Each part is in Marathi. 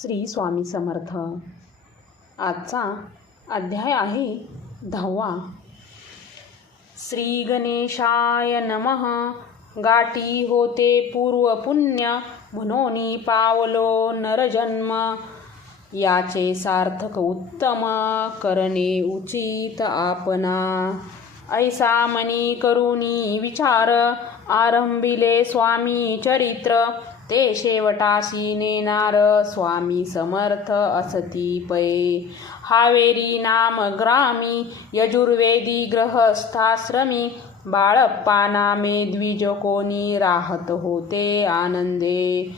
श्री स्वामी समर्थ. आजचा अध्याय आहे दहावा. श्री गणेशाय नमः. गाठी होते पूर्व पुण्य म्हणून पावलो नरजन्म. याचे सार्थक उत्तम करणे उचित आपणा. ऐसा मनी करुणी विचार आरंभिले स्वामी चरित्र ते शेवटाशी नेणार स्वामी समर्थ असती पै. हावेरी नाम ग्रामी यजुर्वेदी ग्रहस्थाश्रमी बाळप्पा नामे द्विज कोणी राहत होते आनंदे.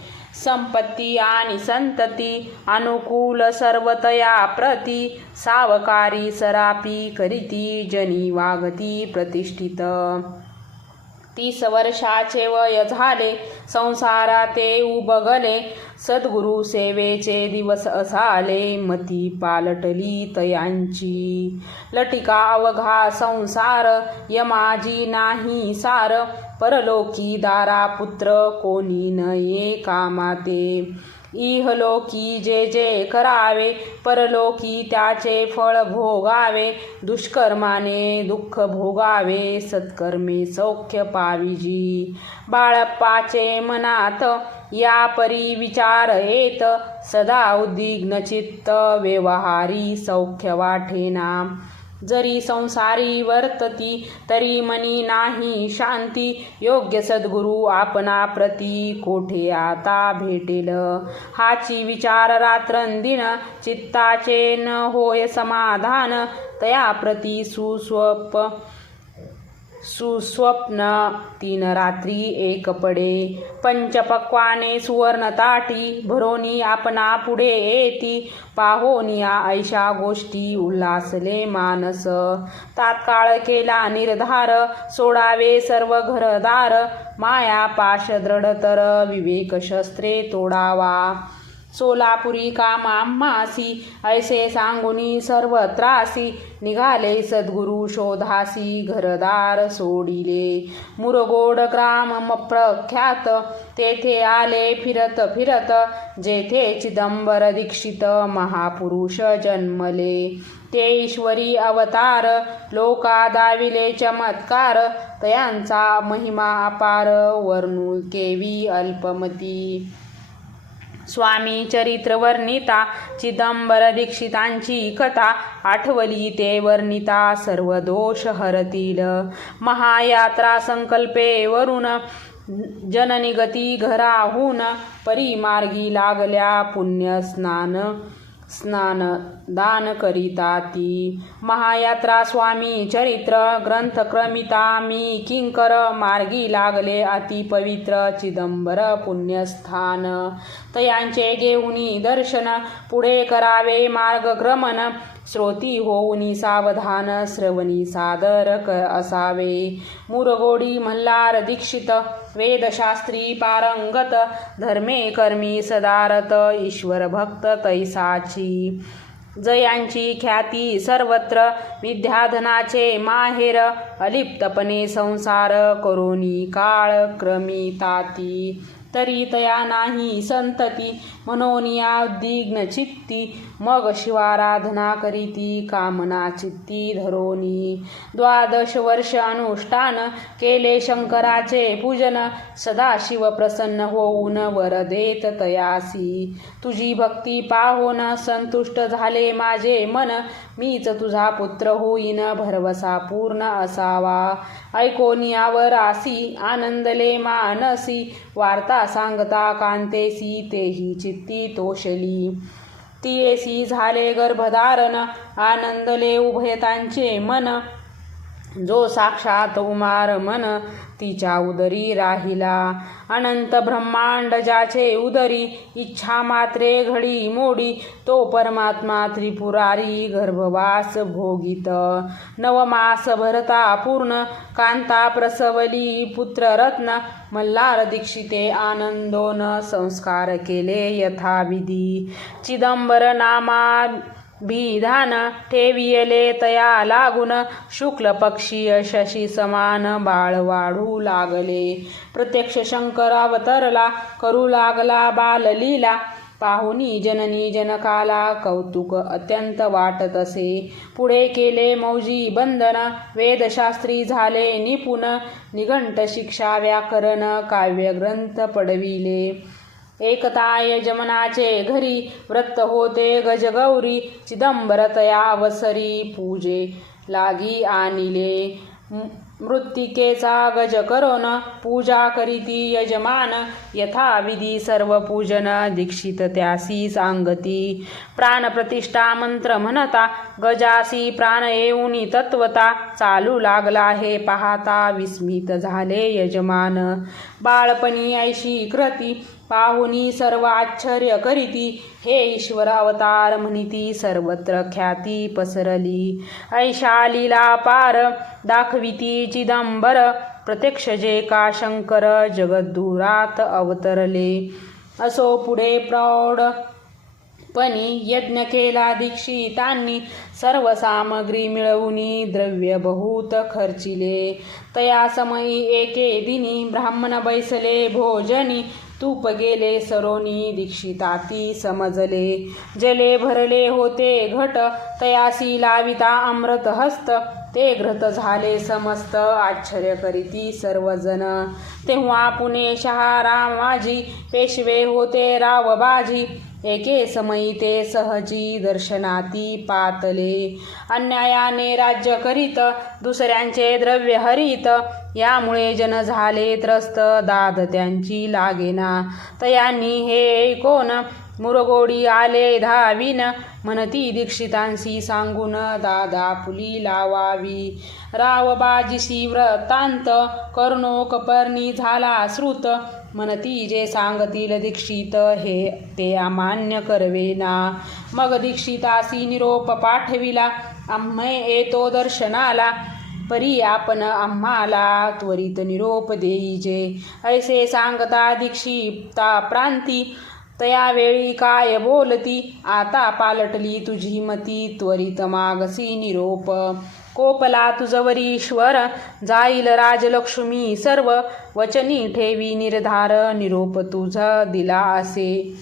संपत्ती आणि संतती अनुकूल सर्वतया प्रती सावकारी सरापी करीती जनी वागती प्रतिष्ठित. तीस वर्षाचे वय झाले. संसारात ते उबगले सद्गुरु सेवेचे दिवस असाले. मती पालटली तयांची. लटिका अवघा संसार यमाजी नाही सार. परलोकी दारा पुत्र कोणी नये कामाते. इहलोकी जे जे करावे परलोकी त्याचे फळ भोगावे दुष्कर्माने दुःख भोगावे सत्कर्मे सौख्य पाविजी. बाळप्पाचे मनात या परी विचार येत सदा उद्विग्न चित्त व्यवहारी सौख्य वाठेना जरी संसारी वर्तती तरी मनी नाही शांती. योग्य सद्गुरु आपणा प्रती कोठे आता भेटेल? हाची विचार रात्रंदिन चित्ताचे न होय समाधान. तया प्रती सुस्वप सुस्वप्न तीन रात्री एक पडे पंचपक्वाने सुवर्ण ताटी भरोनी आपणा पुढे येती पाहोनिया ऐशा गोष्टी उल्हासले मानस. तात्काळ केला निर्धार सोडावे सर्व घरदार माया पाश दृढतर विवेक शस्त्रे तोडावा. सोलापुरी कामासी ऐसे सांगुनी सर्व त्रासी निघाले सद्गुरु शोधासी घरदार सोडिले. मुरगोड ग्राम प्रख्यात तेथे आले फिरत फिरत जेथे चिदंबर दीक्षित महापुरुष जन्मले. ते ईश्वरी अवतार लोका दाविले चमत्कार तयांचा महिमा अपार वर्णू केवी अल्पमती. स्वामी चरित्र वर्णिता चिदंबर दीक्षितांची कथा आठवली ते वर्णिता सर्व दोष हरतील. महायात्रा संकल्पे वरून जननिगती घराहून परिमार्गी लागल्या पुण्यस्नान स्नान दान करिता ती महायात्रा स्वामी चरित्र ग्रंथ क्रमिता मी किंकर मार्गी लागले अति पवित्र चिदंबर पुण्यस्थान। तयांचे घेऊनी दर्शन पुढे करावे मार्गक्रमण। श्रोती होऊनी सावधान श्रवणी सादर क असावे. मुरगोडी मल्हार दीक्षित वेदशास्त्री पारंगत धर्मे कर्मी सदारत ईश्वर भक्त तैसाची. जयांची ख्याती सर्वत्र विद्याधनाचे माहेर अलिप्तपणे संसार करोनी काळ क्रमिताती तरी तया नाही संतती मनोनिया उद्विग्न चित्ती मग शिवाराधना करीती कामना चित्ती धरोनी. द्वादश वर्ष अनुष्ठान केले शंकराचे पूजन सदाशिव प्रसन्न होऊन वर देत तयासी. तुझी भक्ती पाहून संतुष्ट झाले माझे मन मीच तुझा पुत्र होईन भरवसा पूर्ण असावा. ऐकोनियावर आसी आनंदले मानसी वार्ता सांगता कांतेसी तेही सिद्धी तोषली तियेसी झाले गर्भधारण आनंदले उभयतांचे मन. जो साक्षात उमार मन तिच्या उदरी राहिला. अनंत ब्रह्मांड ज्याचे उदरी इच्छा मात्रे घडी मोडी तो परमात्मा त्रिपुरारी गर्भवास भोगित. नवमास भरता पूर्ण कांता प्रसवली पुत्ररत्न मल्हार दीक्षिते आनंदोन संस्कार केले यथाविधी. चिदंबर नामा विधान ठेवियले तया लागून शुक्ल पक्षीय शशी समान बाळ वाढू लागले. प्रत्यक्ष शंकर अवतरला करू लागला बाललीला. पाहुनी जननी जनकाला कौतुक अत्यंत वाटत असे. पुढे केले मौजी बंधन वेदशास्त्री झाले निपुण. निघंट शिक्षा व्याकरण काव्यग्रंथ पडविले. एकता यजमनाचे घरी व्रत होते गजगौरी चिदंबरतया वसरी पूजे लागी आणिले. मृत्तिकेचा गज करोन पूजा करीती यजमान यथाविधी सर्व पूजन दीक्षित त्यासी सांगती. प्राणप्रतिष्ठा मंत्र म्हणता गजासी प्राण येऊनी तत्वता चालू लागला हे पाहता विस्मित झाले यजमान. बाळपणी ऐशी कृती पाहुनी सर्व आश्चर्य करीती. हे ईश्वर अवतार म्हणिती सर्वत्र ख्याती पसरली. ऐशा लीला पार दाखविती चिदंबर. प्रत्यक्ष जे का शंकर जगद्दुरात अवतरले. असो पुढे प्रौढ पणी यज्ञ केला दीक्षितांनी. सर्व सामग्री मिळवूनी द्रव्य बहुत खर्चिले. तया समयी एके दिनी ब्राह्मण बैसले भोजनी. तूप गेले सरोनी दीक्षिताती समजले. जले भरले होते घट तयासी लाविता अमृत हस्त ते घृत झाले समस्त आश्चर्य करीती सर्वजण. तेव्हा पुणे शहारामाजी पेशवे होते रावबाजी एके समयी ते सहजी दर्शनाती पातले. अन्यायाने राज्य करीत दुसऱ्यांचे द्रव्य हरित. यामुळे जन झाले त्रस्त दाद त्यांची लागेना. तयांनी हे कोण मुरगोडी आले धावीन. म्हणती दीक्षितांशी सांगून दादा फुली लावावी. रावबाजीशी व्रतांत. कर्णोकपर्णी झाला श्रुत म्हणती जे सांगतील दीक्षित हे ते अमान्य करवेना मग दीक्षितासी निरोप पाठविला. आम्हे येतो दर्शनाला. परी आपण आम्हाला त्वरित निरोप देईजे. ऐसे सांगता दीक्षिता प्रांती. तयावेळी काय बोलती? आता पालटली तुझी मती त्वरित मागसी निरोप. कोपला तुझवरीश्वर जाईल राजलक्ष्मी सर्व. वचनी ठेवी निर्धार निरोप तुझ दिला असे.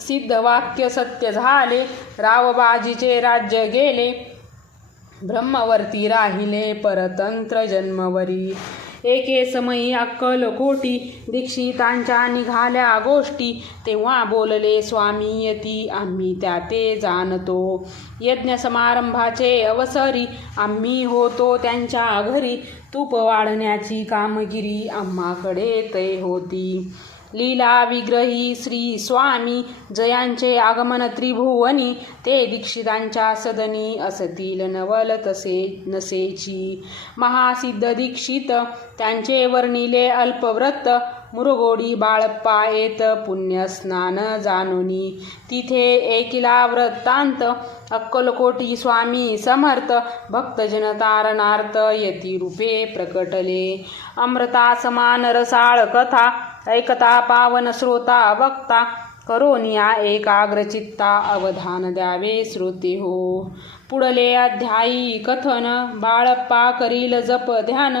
सिद्ध वाक्य सत्य झाले रावबाजीचे राज्य गेले. ब्रह्मवर्ती राहिले परतंत्र जन्मवरी. एके समयी अक्कल कोटी दीक्षितांच्या निघाल्या गोष्टी. तेव्हा बोलले स्वामी यती आम्ही त्या ते जाणतो. यज्ञ समारंभाचे अवसरी आम्ही होतो त्यांच्या घरी. तूप वाढण्याची कामगिरी आम्हाकडे ते होती. लीला विग्रही श्री स्वामी जयांचे आगमन त्रिभुवनी ते दीक्षितांच्या सदनी असतील नवल तसे नसेची. महासिद्ध दीक्षित त्यांचे वर्णिले अल्पव्रत मुरगोडी बाळप्पा येत पुण्यस्नान जाणुनी तिथे एकिला वृत्तांत अक्कलकोटी स्वामी समर्थ भक्तजन तारणार्थ यती रूपे प्रकटले. अमृता समान रसाळ कथा ऐकता पावन श्रोता वक्ता करोनिया एकाग्रचित्ता अवधान द्यावे श्रोते हो. पुढले अध्यायी कथन बाळप्पा करील जप ध्यान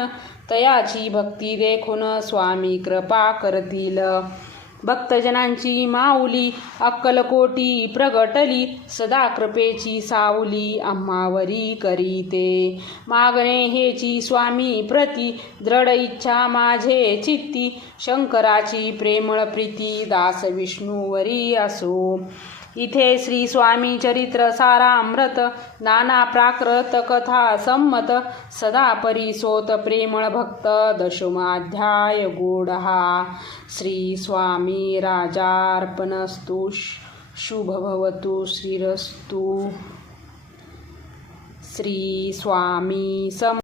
तयाची भक्ती देखून स्वामी कृपा करतील. भक्तजनांची माऊली अक्कलकोटी प्रगटली सदा कृपेची सावली आम्हावरी करीते. मागणे हेची स्वामी प्रती दृढ इच्छा माझे चित्ती शंकराची प्रेमळ प्रीती दास विष्णूवरी असो. इथे श्री स्वामी चरित्र सारामृत नाना प्राकृत कथा संमत सदा परिसोत प्रेमळ भक्त दशमाध्याय गोडहा. श्री स्वामी राजार्पणस्तु शुभ भवतु श्रीरस्तु श्री स्वामी सम